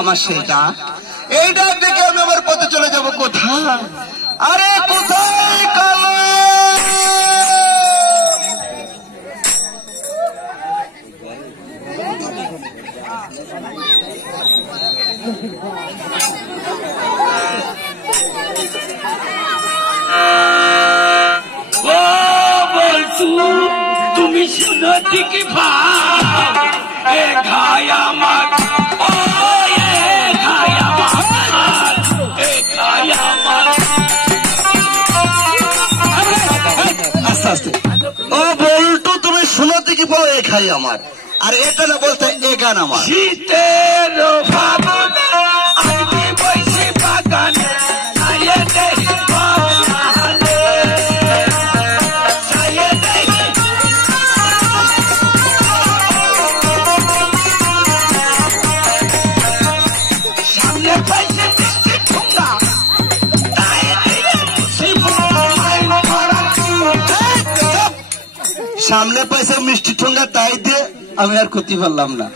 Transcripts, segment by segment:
আমার সেটা এই ডাক দেখে আমি আমার পথে চলে যাব কোথায়? আরে কোথায় কালো তুমি শুনো ঠিকই ভাই ঘায় আমার ও বলতো তুমি শোনাতে কি বলো এ খাই আমার আর এটা না বলতে এ গান আমার শীতের ফাগুনে আমি বসে বাগানে সামনে পাইছে মিষ্টি ঠোঙ্গা তাই দিয়ে আমি আর ক্ষতি পারলাম না।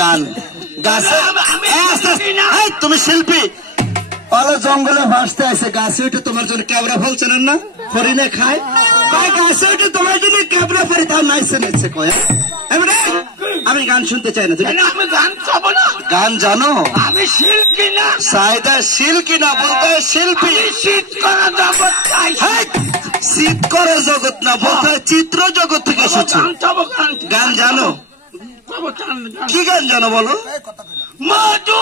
গান গাছে তুমি শিল্পী অল জঙ্গলে ভাসতে আছে গাছে উঠে তোমার জন্য ক্যাবরা ফল চেনেন না হরিণে খায় গাছে উঠে তোমার জন্য ক্যাবরা ফেরি তাও নাইছে নিচ্ছে কয়ে আমি গান শুনতে চাই না আমি গান খাবো না গান জানো আমি শিল্পী না সাইদা শিল্পী না বলতে শিল্পী শীত করা জগৎ শীত করা জগৎ না বলতে চিত্র জগৎ থেকে এসেছে গান জানো কি গান জানো বলো মধু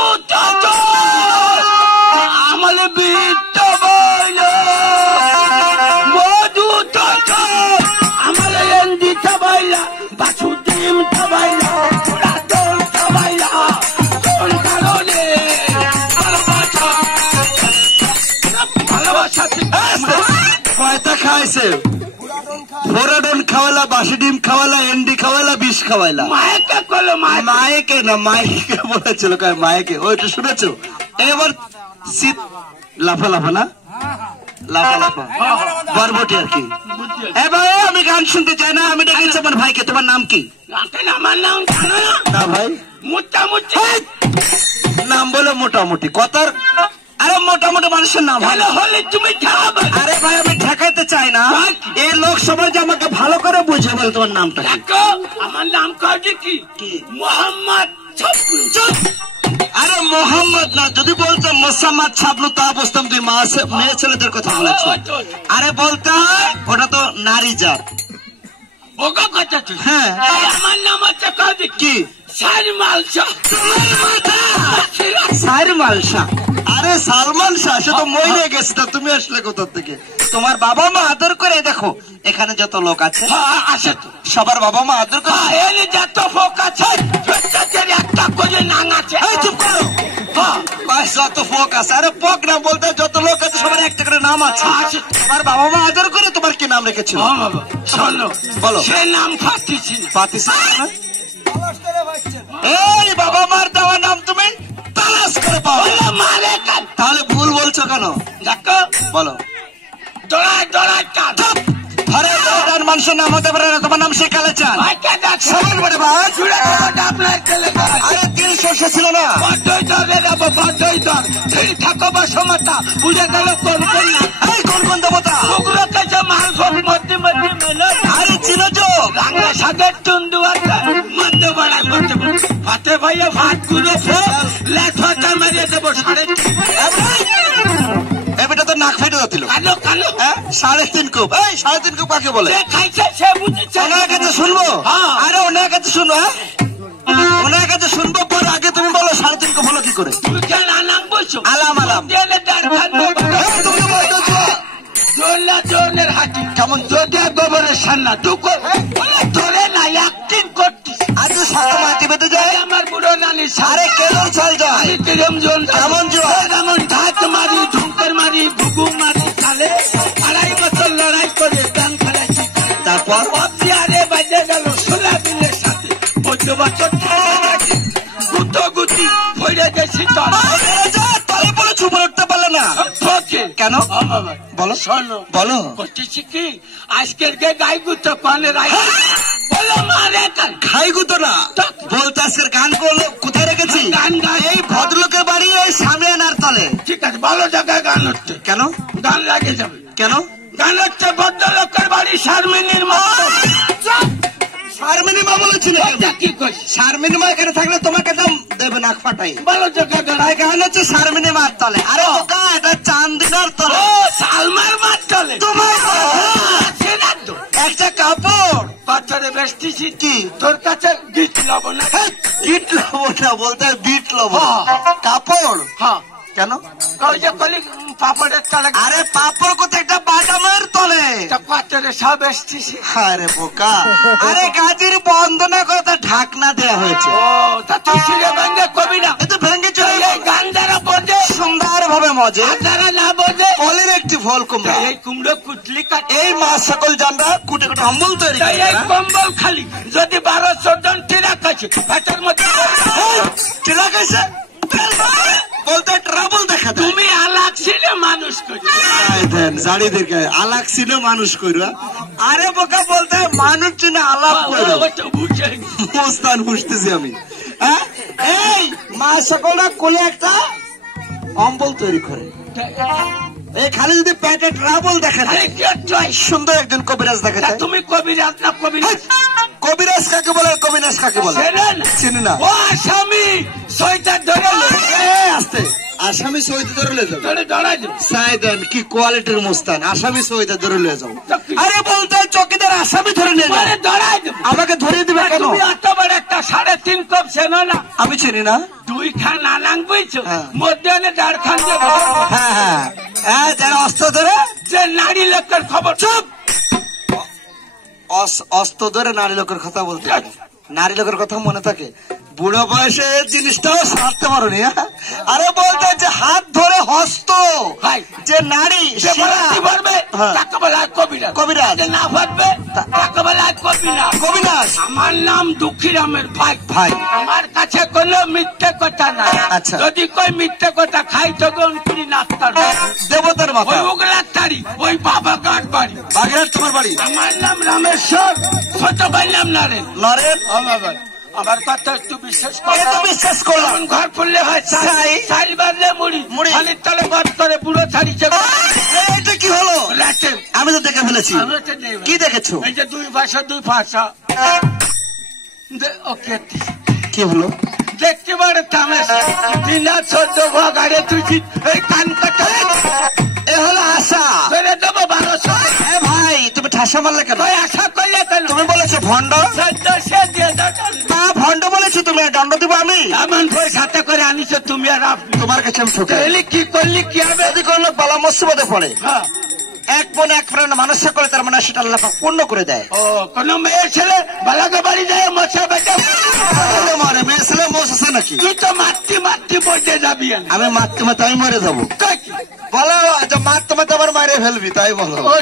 আমল বিত্ত বইল মধু আমল এন্দি থাবাইলা বাছু ডিম থাবাইলা পুরাতন থাবাইলা কোন কারণে ভালোবাসা কয়টা খাইছে ফোরাডন খাওয়ালা বাসি ডিম খাওয়ালা এন্ডি খাওয়ালা বিষ খাওয়াইলা মায়েকে করলো মায়েকে না মাইকে বলেছিল মায়েকে ওইটা শুনেছো এবার শীত লাফা লাফা না লাফা লাফা বরবটি আর কি এবার আমি গান শুনতে চাই না আমি ডেকেছি আমার ভাইকে তোমার নাম কি রাখেন আমার নাম জানো না? না ভাই, মোটামুটি নাম বলে মোটামুটি কথার। আরে মোটামুটি মানুষের নাম ভালো হলে তুমি ঠাব। আরে ভাই আমি ঠেকাইতে চাই না, এই লোক সবাই যে আমাকে ভালো করে বুঝে বল তোমার নামটা কি? দেখো আমার নাম কাজে কি মোহাম্মদ ছাপলু। আরে মোহাম্মদ না, যদি বলতাম মোসাম্মদ ছাপলু তা বুঝতাম তুই মেয়ে ছেলেদের কথা বলেছো। আরে বলতে হয় ওটা তো নারী জাত। ওগো কথা তুই। হ্যাঁ আমার নাম হচ্ছে কাজে কি সালমান শাহ। সালমান শাহ? আরে সালমান শাহ সে তো মরে গেছে, তা তুমি আসলে কোথা থেকে? তোমার বাবা মা আদর করে, দেখো এখানে যত লোক আছে আছে তো সবার বাবা মা আদর করে। এনে যত ফোক আছে একটা করে নাং আছে। চুপ করো, যত ফোক আছে। আরে ফোক না বলতে যত লোক আছে সবার একটা করে নাম আছে। তোমার বাবা মা আদর করে তোমার কি নাম রেখেছিল? শোনো বলো। সে নাম ফাতিছি ফাতিছি। এই বাবা মার দেওয়া নাম তুমি তালাশ করে পাও? তাহলে ভুল বলছো কেন? দেখো বলো। দড়াই দড়াই কাজ মানুষের নাম হতে পারে না, তোমার নাম শেখালে চান। আরে 300 ছিল না? থাকো বা সমতা বুঝে গেল কোন কোন এই কোন কোন দেবতা? মাল মধ্যে মধ্যে মেলো। আরে ছিল যোগ বাংলা সাগর টুন্ডু মধ্যে বাড়ায় করতে ভাতে ভাইয়া ভাত গুলো লেট ভাতা মারিয়ে দেবো 3.5। এবারটা তো নাক ফেটে যাচ্ছিল। কালো কালো 3.5 কুপ। এই 3.5 কুপ কাকে বলে? খাইছে সে বুঝেছে। ওনার কাছে শুনবো? আরে ওনার কাছে শুনো, ওনার কাছে শুনবো পর আগে তুমি বলো 3.5 কুপ হলো কি করে? তুমি কেন আনাম বলছো? আলাম আলাম জোরের হাঁটি কেমন যদি গোবরের সান্না টুকো ধরে না অ্যাক্টিং করতিস। আজ সাথে মাটি বেঁধে যায় আমার বুড়ো নানি সারে কেমন চাল যায় কিরম জন কেমন যেমন ঢাক মারি ঢুঙ্কর মারি ঘুঘু মারি চালে 2.5 বছর লড়াই করে প্রাণ ফেলাইছি। তারপর আরে বাজে গেল 16 দিনের সাথে 14 বছর গুতো গুতি ভরে গেছি। তলে পরে চুপ উঠতে পারলে না কেন? বলো শোনো বলো। করতেছি কি আজকের গে গাই গুতো কানে রাই বলো মারে কান খাই গুতো না বলতে আজকের গান করলো কোথায় রেখেছি? গান গাই এই ভদ্রলোকের বাড়ি এই সামনে আনার তলে। ঠিক আছে ভালো জায়গায় গান হচ্ছে। কেন গান লাগে যাবে? কেন গান হচ্ছে ভদ্রলোকের বাড়ি শারমিনীর মা। শারমিনী মা বলেছিল কি করছি? শারমিনী মা এখানে থাকলে তোমাকে দাম দেবে নাক ফাটাই। ভালো জায়গায় গান গান হচ্ছে শারমিনী মার তলে। আরে ওকা এটা চান্দিনার তলে। সালমার মার তলে তোমার একটা কাপড় পাথরে বেসতেছি কি তোর কাছে গিট লব না? গিট লব না বলতে বিট লব। কাপড়? হ্যাঁ কেন? ওই যে কলি পাপড়ের তলে। আরে পাপড় কোথায়? একটা বাদামের তলে পাথরে সব এসতেছি। আরে বোকা, আরে গাছের বন্দনা করে তার ঢাকনা দেওয়া হয়েছে। ও তা তুই সিরে ভেঙে কবি না? এ তো ভেঙে চলে এই গান যারা বোঝে সুন্দর ভাবে মজে, যারা না বোঝে কলের একটি ফল কুমড়া। এই কুমড়ো কুটলি কাট এই মাছ সকল জানরা কুটে কুটে অম্বল তৈরি করে। এই কম্বল খালি যদি 12 জন টিরাক আছে পেটের মধ্যে টিরাক আছে বলতে ট্রাবল দেখা দেয়। তুমি আলাক ছিলে মানুষ করি দেন জাড়িদেরকে আলাক চিনে মানুষ কইরা। আরে বোকা বলতে মানুষ চিনে আলাপ কইরা বুঝে মুস্তান বুঝতেছি আমি। এই মাছ সকলরা কোলে একটা অম্বল তৈরি করে। এই খালি যদি পেটে ট্রাবল দেখা যায় সুন্দর একজন কবিরাজ দেখা যায়। তুমি কবিরাজ না কবিরাজ? কবিরাজ কাকে বলে? কবিরাজ কাকে বলে? চিনি না। ও আসামি সৈতার ধরে আসতে আসামি সহিত ধরে লে যাও। ধরাই দেব সাই দেন কি কোয়ালিটির মুস্তান, আসামি সহিত ধরে লে যাও। আরে বলতে চকিদার আসামি ধরে নিয়ে যাও। ধরাই দেব। আমাকে ধরিয়ে দিবে কেন? তুমি এত বড় একটা 3.5 কাপ চেনো না? আমি চিনি না। 2 খান আনাং বইছো মধ্যে 1.5 খান দেব। হ্যাঁ হ্যাঁ হ্যাঁ যারা অস্ত্র ধরে যে নারী লোকের খবর চুপ। অস্ত্র ধরে নারী লোকের কথা বলতে নারী লোকের কথা মনে থাকে? বুড়ো বয়সে জিনিসটাও সারতে পারো নি। আরে বলতে যে হাত ধরে হস্ত যে নারী কবিরাজ না পারবে কবিরাজ। আমার নাম দুঃখীরামের ভাই। ভাই আমার কাছে কোনো মিথ্যে কথা নাই। আচ্ছা যদি কই মিথ্যে কথা খাই তো নাস্তার দেবতার মাথা ওই ওগুলার তারি ওই বাবা গাট বাড়ি বাগেরহাট তোমার বাড়ি আমার নাম রামেশ্বর ছোট ভাই নাম নারেন নরেন আমার কথা একটু বিশ্বাস এ তো বিশ্বাস করলাম ঘর পড়লে হয় চাল বাঁধলে মুড়ি মুড়ি। খালির তলে বাদ করে বুড়ো ছাড়িছে এটা কি হলো রাতে আমি তো দেখে ফেলেছি আমি ওটা নেই। কি দেখেছো এই যে দুই ভাষা ওকে কি হলো দেখতে পারে তামেশ দিনা 14 ভাগ আরে তুই এই কান কাটা এ হলো আশা ধরে দেবো 1200 এ ভাই তুমি ঠাসা মারলে কেন তুই আশা করলে কেন তুমি বলেছো ভণ্ড সে দিয়ে দাও তা ভণ্ড বলেছো তুমি দণ্ড দিব আমি এমন করে সাথে করে আনিছো তুমি আর আপনি তোমার কাছে আমি ঠকে তাহলে কি করলি কি হবে যদি কোনো বালা মুসিবতে পড়ে হ্যাঁ এক মনে এক প্রাণ মানুষ করে তার মানে সেটা আল্লাহ পাক পূর্ণ করে দেয় ও কোন মেয়ে ছেলে বালাকে বাড়ি যায় মশা বেটে মারে মেয়ে ছেলে মোষ আছে নাকি তুই তো মাতৃ পড়তে যাবি আমি মারতে মারতে আমি মরে যাবো বলো মারতে মারতে আবার মারে ফেলবি তাই বলো ও